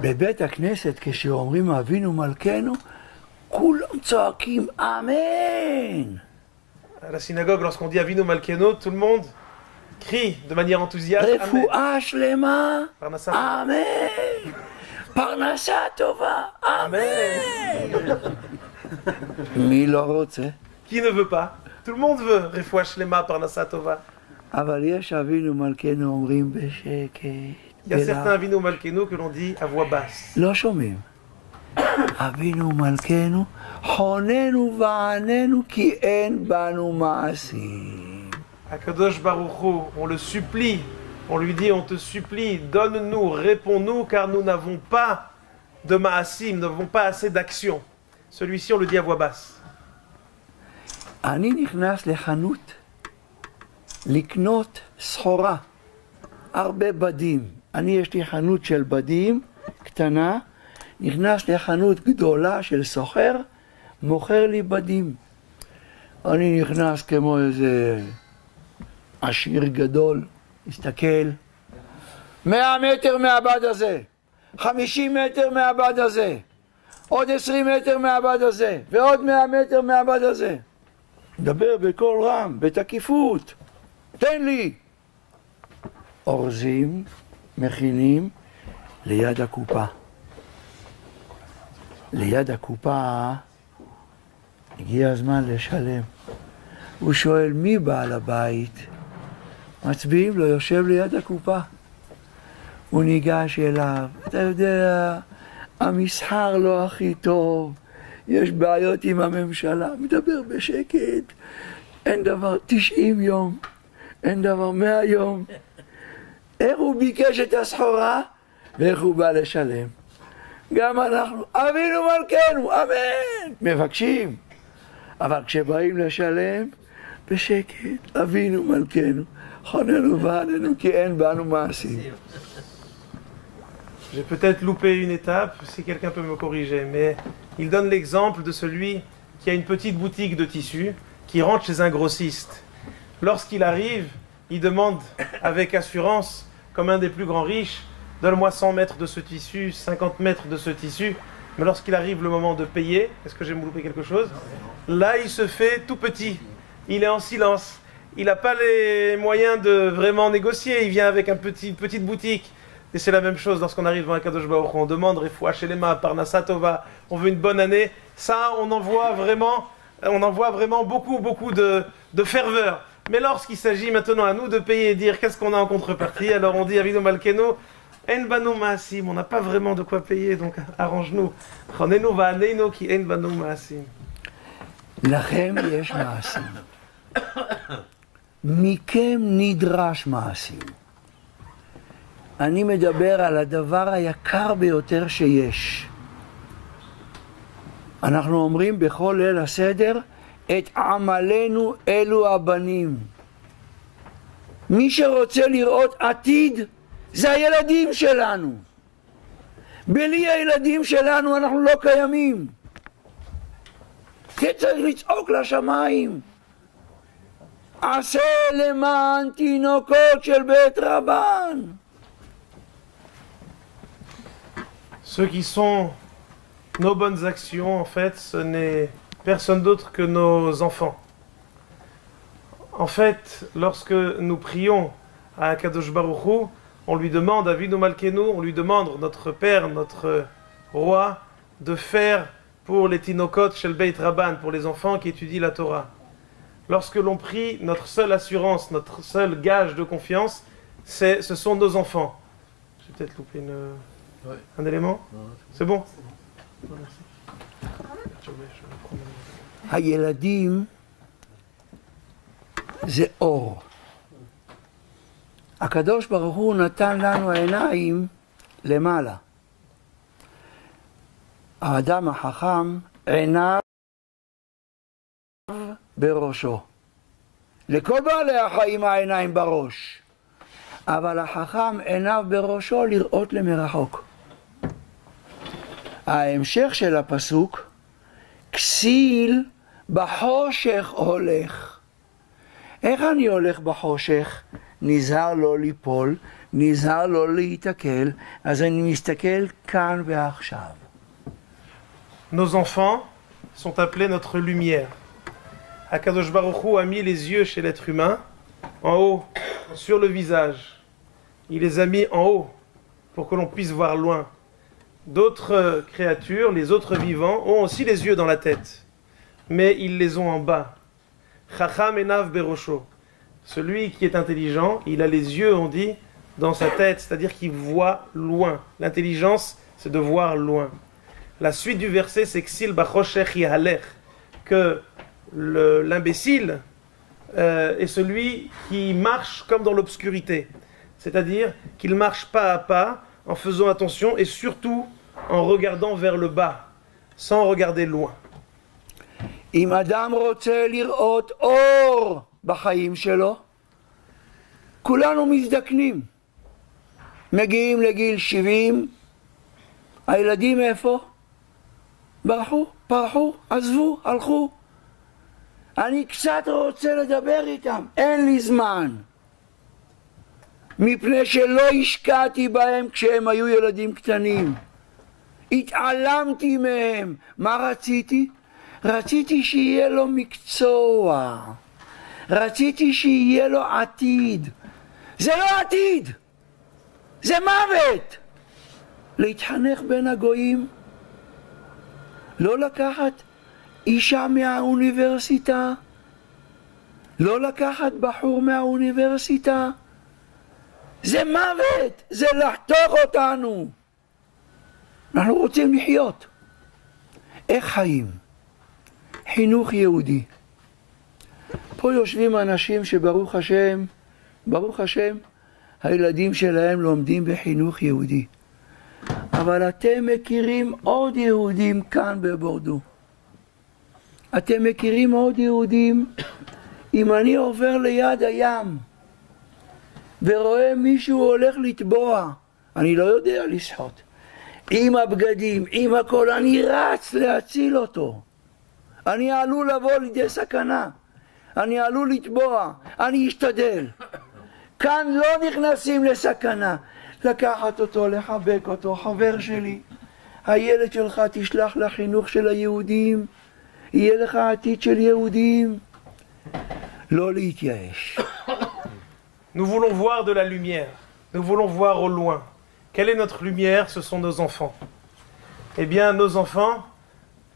בבית הכנסת כשאומרים אבינו מלכנו, כולם צועקים אמן. À la synagogue, lorsqu'on dit Avinu Malkeno, tout le monde crie de manière enthousiaste Amen. רפואה שלמה, Parnassa. אמן. פרנסה טובה, אמן. מי לא רוצה? Qui ne veut pas? Tout le monde veut Refoua Shlema, Parnassa Tova. אבל יש אבינו מלכנו אומרים בשקט. Il y a certains Avinu Malkeno que l'on dit à voix basse. לא שומעים. אבינו מלכנו, חוננו ועננו כי אין בנו מעשים. Akadosh Baruch Hu, on le supplie, on lui dit, on te supplie, donne-nous, réponds-nous, car nous n'avons pas de ma'asim, nous n'avons pas assez d'action. Celui-ci, on le dit à voix basse. אני נכנס לחנות לקנות סחורה, הרבה בדים. יש לי חנות של בדים קטנה, נכנס לחנות גדולה של סוחר, מוכר לי בדים. אני נכנס כמו איזה עשיר גדול, מסתכל, 100 מטר מהבד הזה, 50 מטר מהבד הזה, עוד 20 מטר מהבד הזה, ועוד 100 מטר מהבד הזה. מדבר בקול רם, בתקיפות, תן לי. אורזים, מכינים, ליד הקופה. ליד הקופה הגיע הזמן לשלם. הוא שואל מי בעל הבית? מצביעים לו, יושב ליד הקופה. הוא ניגש אליו, אתה יודע, המסחר לא הכי טוב, יש בעיות עם הממשלה, מדבר בשקט, אין דבר 90 יום, אין דבר 100 יום. איך הוא ביקש את הסחורה ואיך הוא בא לשלם. גם אנחנו, אבינו מלכנו, אמן, מבקשים. אבל כשבאים לשלם, בשקט, אבינו מלכנו, חוננו ועננו כי אין בנו מעשים. J'ai peut-être loupé une étape, si quelqu'un peut me corriger, mais il donne l'exemple de celui qui a une petite boutique de tissus, qui rentre chez un grossiste. Lorsqu'il arrive, il demande avec assurance, comme un des plus grands riches, donne-moi 100 mètres de ce tissu, 50 mètres de ce tissu, mais lorsqu'il arrive le moment de payer, est-ce que j'ai loupé quelque chose? Là, il se fait tout petit, il est en silence, il n'a pas les moyens de vraiment négocier, il vient avec une petite boutique. Et c'est la même chose lorsqu'on arrive devant un Kadosh Baruch Hu, on demande Refoua Shelema, Parnassa Tova, on veut une bonne année. Ça, on en voit vraiment beaucoup de ferveur. Mais lorsqu'il s'agit maintenant à nous de payer et dire qu'est-ce qu'on a en contrepartie, alors on dit Avinu Malkenu, En banu maasim, on n'a pas vraiment de quoi payer, donc arrange-nous. Chonenu va'aneinu ki en banu maasim. לכם יש מעשים. מכם נדרש מעשים. אני מדבר על הדבר היקר ביותר שיש. אנחנו אומרים בכל ליל הסדר, את עמלנו אלו הבנים. מי שרוצה לראות עתיד, זה הילדים שלנו. בלי הילדים שלנו אנחנו לא קיימים. כי צריך לצעוק לשמיים. עשה למען תינוקות של בית רבן. Ceux qui sont nos bonnes actions, en fait, ce n'est personne d'autre que nos enfants. En fait, lorsque nous prions à Kadosh Baruch Hu, on lui demande, Avinu Malkenu, on lui demande, notre Père, notre Roi, de faire pour les Tinokot Shel Beit Rabban, pour les enfants qui étudient la Torah. Lorsque l'on prie, notre seule assurance, notre seul gage de confiance, ce sont nos enfants. J'ai peut-être loupé un élément? C'est bon? הילדים זה אור. הקדוש ברוך הוא נתן לנו עיניים למעלה. האדם החכם עיניו בראשו. לכל בעלי החיים העיניים בראש. אבל החכם עיניו בראשו לראות למרחוק. ההמשך של הפסוק, כסיל בחושך הולך. איך אני הולך בחושך? נזהר לא ליפול נזהר לא להתקל, אז אני מסתכל כאן ועכשיו. Nos enfants sont appelés notre lumière. Akadosh Baruch Hu a mis les yeux chez l'être humain, en haut, sur le visage. Il les a mis en haut, pour que l'on puisse voir loin. D'autres créatures, les autres vivants, ont aussi les yeux dans la tête, mais ils les ont en bas. Chacham enav berosho. Celui qui est intelligent, il a les yeux, on dit, dans sa tête, c'est-à-dire qu'il voit loin. L'intelligence, c'est de voir loin. La suite du verset, c'est Ksil bachoshech yahalech, que l'imbécile est celui qui marche comme dans l'obscurité, c'est-à-dire qu'il marche pas à pas, en faisant attention et surtout en regardant vers le bas, sans regarder loin. אם אדם רוצה לראות אור בחיים שלו, כולנו מזדקנים. מגיעים לגיל 70, הילדים איפה? ברחו, פרחו, עזבו, הלכו. אני קצת רוצה לדבר איתם, אין לי זמן. מפני שלא השקעתי בהם כשהם היו ילדים קטנים. התעלמתי מהם. מה רציתי? רציתי שיהיה לו מקצוע. רציתי שיהיה לו עתיד. זה לא עתיד, זה מוות. להתחנך בין הגויים, לא לקחת אישה מהאוניברסיטה, לא לקחת בחור מהאוניברסיטה, זה מוות, זה לחתוך אותנו. אנחנו רוצים לחיות. איך חיים? חינוך יהודי. פה יושבים אנשים שברוך השם, ברוך השם, הילדים שלהם לומדים בחינוך יהודי. אבל אתם מכירים עוד יהודים כאן בבורדו. אתם מכירים עוד יהודים, אם אני עובר ליד הים ורואה מישהו הולך לטבוע, אני לא יודע לשחות. עם הבגדים, עם הכל, אני רץ להציל אותו. אני עלול לבוא לידי סכנה. אני עלול לטבוע, אני אשתדל. כאן לא נכנסים לסכנה. לקחת אותו, לחבק אותו, חבר שלי. הילד שלך תשלח לחינוך של היהודים. יהיה לך עתיד של יהודים. לא להתייאש. Nous voulons voir de la lumière. Nous voulons voir au loin. Quelle est notre lumière? Ce sont nos enfants. Eh bien, nos enfants,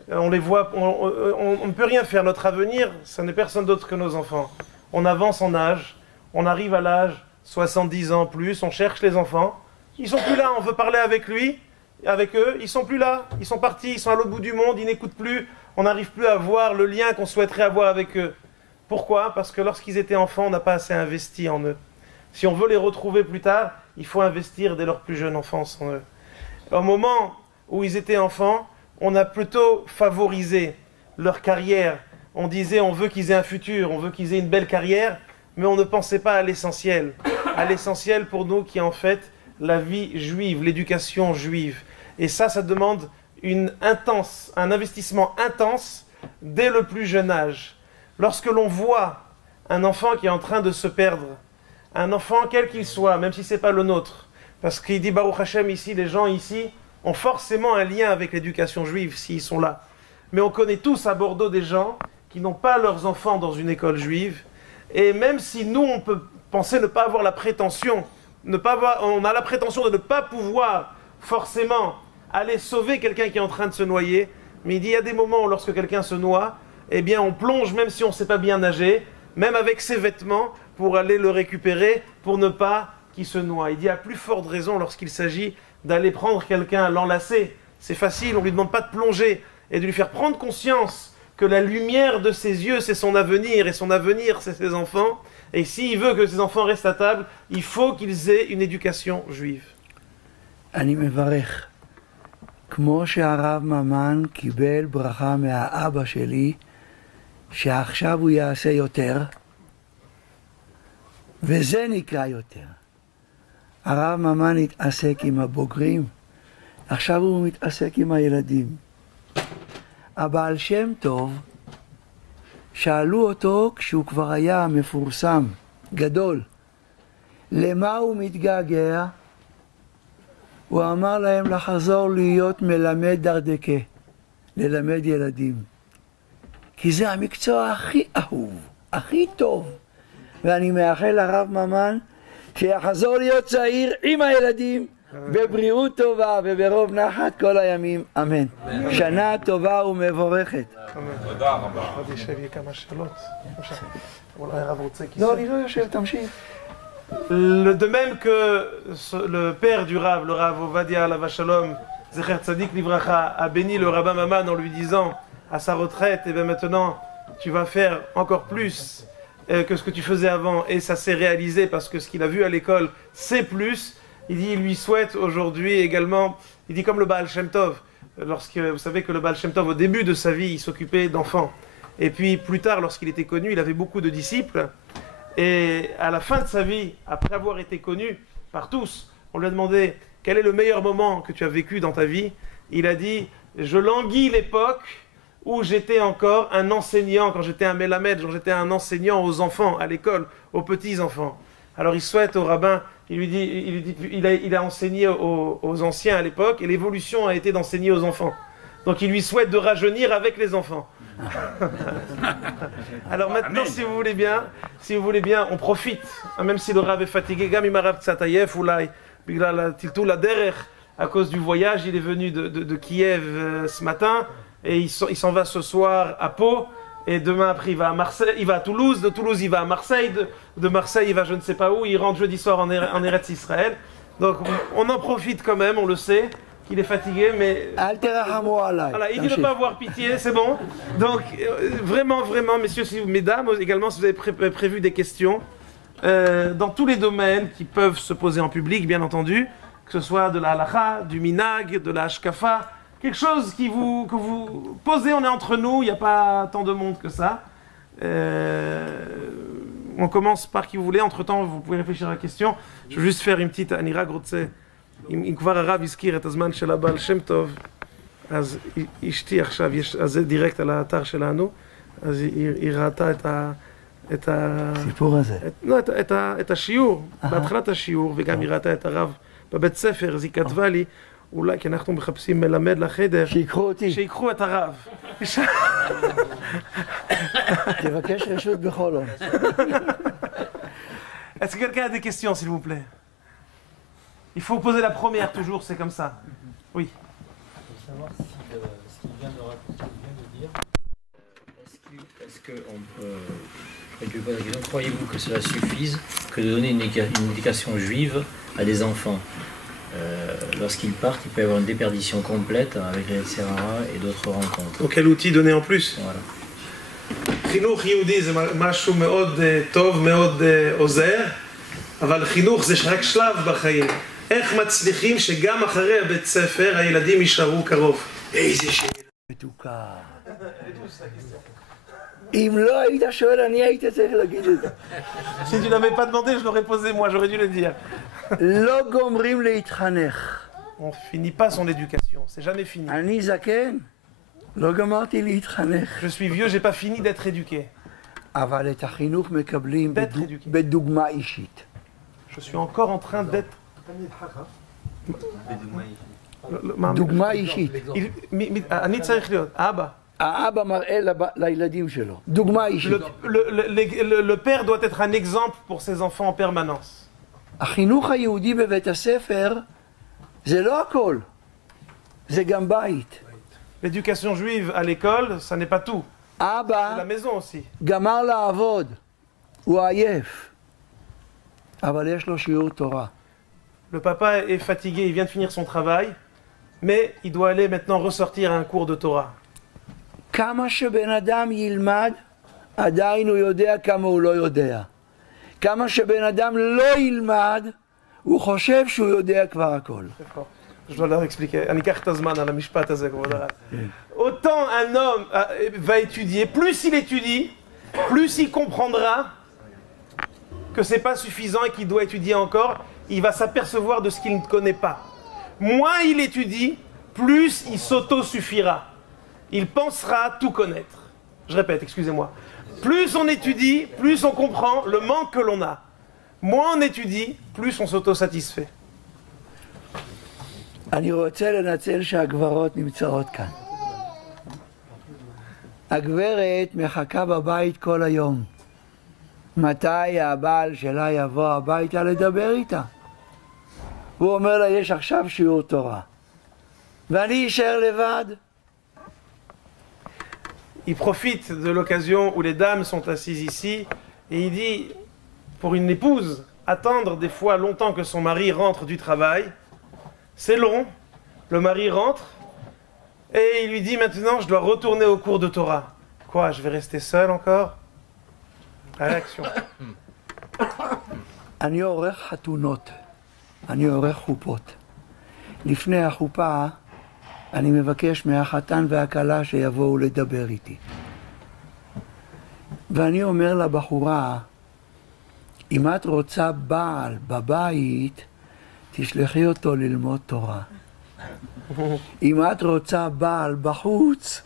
on les voit, on ne peut rien faire. Notre avenir, ce n'est personne d'autre que nos enfants. On avance en âge, on arrive à l'âge 70 ans plus, on cherche les enfants. Ils sont plus là, on veut parler avec lui, avec eux. Ils sont plus là, ils sont partis, ils sont à l'autre bout du monde, ils n'écoutent plus. On n'arrive plus à voir le lien qu'on souhaiterait avoir avec eux. Pourquoi? Parce que lorsqu'ils étaient enfants, on n'a pas assez investi en eux. Si on veut les retrouver plus tard, il faut investir dès leur plus jeune enfance en eux. Au moment où ils étaient enfants, on a plutôt favorisé leur carrière. On disait on veut qu'ils aient un futur, on veut qu'ils aient une belle carrière, mais on ne pensait pas à l'essentiel. À l'essentiel pour nous qui est en fait la vie juive, l'éducation juive. Et ça demande un investissement intense dès le plus jeune âge. Lorsque l'on voit un enfant qui est en train de se perdre, un enfant quel qu'il soit, même si ce n'est pas le nôtre, parce qu'il dit Baruch Hashem ici, les gens ici ont forcément un lien avec l'éducation juive s'ils sont là. Mais on connaît tous à Bordeaux des gens qui n'ont pas leurs enfants dans une école juive, et même si nous on peut penser ne pas avoir la prétention, on a la prétention de ne pas pouvoir forcément aller sauver quelqu'un qui est en train de se noyer, mais il y a des moments où lorsque quelqu'un se noie, eh bien on plonge même si on ne sait pas bien nager, même avec ses vêtements, pour aller le récupérer, pour ne pas qu'il se noie. Il dit à plus forte raison lorsqu'il s'agit d'aller prendre quelqu'un, l'enlacer. C'est facile, on ne lui demande pas de plonger et de lui faire prendre conscience que la lumière de ses yeux, c'est son avenir, et son avenir, c'est ses enfants. Et s'il veut que ses enfants restent à table, il faut qu'ils aient une éducation juive. אני מברך. כמו שהרב ממן קיבל ברכה מהאבא שלי, שעכשיו הוא יעשה יותר, וזה נקרא יותר. הרב ממן התעסק עם הבוגרים, עכשיו הוא מתעסק עם הילדים. הבעל שם טוב, שאלו אותו כשהוא כבר היה מפורסם, גדול, למה הוא מתגעגע? הוא אמר להם לחזור להיות מלמד דרדקה, ללמד ילדים. כי זה המקצוע הכי אהוב, הכי טוב. ואני מאחל לרב ממן שיחזור להיות צעיר עם הילדים בבריאות טובה וברוב נחת כל הימים. אמן. שנה טובה ומבורכת. תודה רבה. עוד ישב לי כמה שאלות. אולי הרב רוצה כיסא. לא, אני לא יושב, תמשיך. De même que le père du Rav, le Rav Ovadia Alav Shalom, Zecher Tzadik Livracha, a béni le rabbin Maman en lui disant à sa retraite, et bien maintenant tu vas faire encore plus que ce que tu faisais avant, et ça s'est réalisé parce que ce qu'il a vu à l'école c'est plus. Il dit, il lui souhaite aujourd'hui également, il dit comme le Baal Shem Tov, lorsque vous savez que le Baal Shem Tov au début de sa vie il s'occupait d'enfants, et puis plus tard lorsqu'il était connu il avait beaucoup de disciples. Et à la fin de sa vie, après avoir été connu par tous, on lui a demandé quel est le meilleur moment que tu as vécu dans ta vie. Il a dit, je languis l'époque où j'étais encore un enseignant, quand j'étais un mélamed, quand j'étais un enseignant aux enfants, à l'école, aux petits-enfants. Alors il souhaite au rabbin, il a enseigné aux anciens à l'époque, et l'évolution a été d'enseigner aux enfants. Donc il lui souhaite de rajeunir avec les enfants. Alors maintenant, si vous voulez bien, on profite. Même si le Rav est fatigué, à cause du voyage, il est venu de Kiev ce matin et il s'en va ce soir à Pau. Et demain après il va à Marseille, il va à Toulouse, de Toulouse il va à Marseille, de Marseille il va je ne sais pas où, il rentre jeudi soir en Eretz Israël. Donc on en profite quand même, on le sait. Il est fatigué, mais voilà, il dit ne pas avoir pitié, c'est bon. Donc, vraiment, messieurs, mesdames, également, si vous avez prévu des questions, dans tous les domaines qui peuvent se poser en public, bien entendu, que ce soit de la halacha, du minag, de la hashkafa, quelque chose que vous posez, on est entre nous, il n'y a pas tant de monde que ça. On commence par qui vous voulez, entre-temps, vous pouvez réfléchir à la question. Je veux juste faire une petite Anira Grotze. אם כבר הרב הזכיר את הזמן של הבעל שם טוב, אז אשתי עכשיו, אז זה דירקט על האתר שלנו, אז היא ראתה את הסיפור הזה. לא, את השיעור, בהתחלת השיעור, וגם היא ראתה את הרב בבית ספר, אז היא כתבה לי, אולי כי אנחנו מחפשים מלמד לחדר, שיקחו את הרב. תבקש רשות בכל אופן. Est-ce que quelqu'un a des questions, s'il vous plaît? Il faut poser la première toujours, c'est comme ça. Oui. Je veux savoir si ce qu'il vient de raconter, il vient de dire, est-ce qu'on peut, croyez-vous que cela suffise que de donner une éducation juive à des enfants lorsqu'ils partent, il peut y avoir une déperdition complète avec les Serara et d'autres rencontres. Donc quel outil donner en plus? Voilà. חינוך יהודי זה משהו מאוד טוב, מאוד עוזר, אבל חינוך זה רק שלב בחיים. איך מצליחים שגם אחרי הבית ספר הילדים יישארו קרוב? איזה שאלה. מתוקה. אם לא היית שואל, אני הייתי צריך להגיד את זה. Si tu n'avais pas demandé, je l'aurais posé moi, j'aurais dû le dire. לא גומרים להתחנך. On finit pas son éducation, c'est jamais fini. אני זקן, לא גמרתי להתחנך. Je suis vieux, j'ai pas fini d'être éduqué. אבל את החינוך מקבלים בדוגמה אישית. Je suis encore en train d'être... דוגמה אישית. אני צריך להיות, אבא. האבא מראה לילדים שלו. דוגמה אישית. Le père doit être un exemple pour ses enfants en permanence. החינוך היהודי בבית הספר זה לא הכל. זה גם בית. L'éducation juive à l'école, ça n'est pas tout. אבא La maison aussi. גמר לעבוד. הוא עייף. אבל יש לו שיעור תורה. Le papa est fatigué, il vient de finir son travail, mais il doit aller maintenant ressortir à un cours de Torah. כמה שבן אדם ילמד, עדיין הוא יודע כמה הוא לא יודע. כמה שבן אדם לא ילמד, הוא חושב שהוא יודע כבר הכל. Je dois leur expliquer. Autant un homme va étudier, plus il étudie, plus il comprendra que c'est pas suffisant et qu'il doit étudier encore. Il va s'apercevoir de ce qu'il ne connaît pas. Moins il étudie, plus il s'auto-suffira. Il pensera tout connaître. Je répète, excusez-moi. Plus on étudie, plus on comprend le manque que l'on a. moins on étudie, plus on s'autosatisfait. אני רוצה לנצל שהגברות נמצאות כאן. הגברת מחכה בבית כל היום. מתי הבעל שלה יבוא הביתה לדבר איתה? הוא אומר לה, יש עכשיו שיעור תורה. ואני אשאר לבד. Il profite de l'occasion où les dames sont assises ici et il dit, pour une épouse, attendre des fois longtemps que son mari rentre du travail, c'est long. Le mari rentre et il lui dit maintenant je dois retourner au cours de Torah. Quoi, je vais rester seul encore? Réaction. אני עורך חתונות, אני עורך חופות. לפני החופה אני מבקש מהחתן והכלה שיבואו לדבר איתי. ואני אומר לבחורה, אם את רוצה בעל בבית, תשלחי אותו ללמוד תורה. אם את רוצה בעל בחוץ,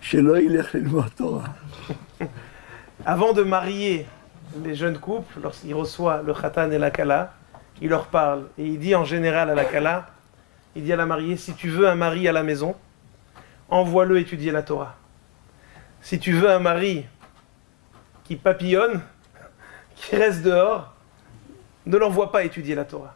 שלא ילך ללמוד תורה. Avant de marier les jeunes couples, lorsqu'il reçoit le khatan et la kala, il leur parle et il dit en général à la kala, il dit à la mariée, si tu veux un mari à la maison, envoie-le étudier la Torah. Si tu veux un mari qui papillonne, qui reste dehors, ne l'envoie pas étudier la Torah.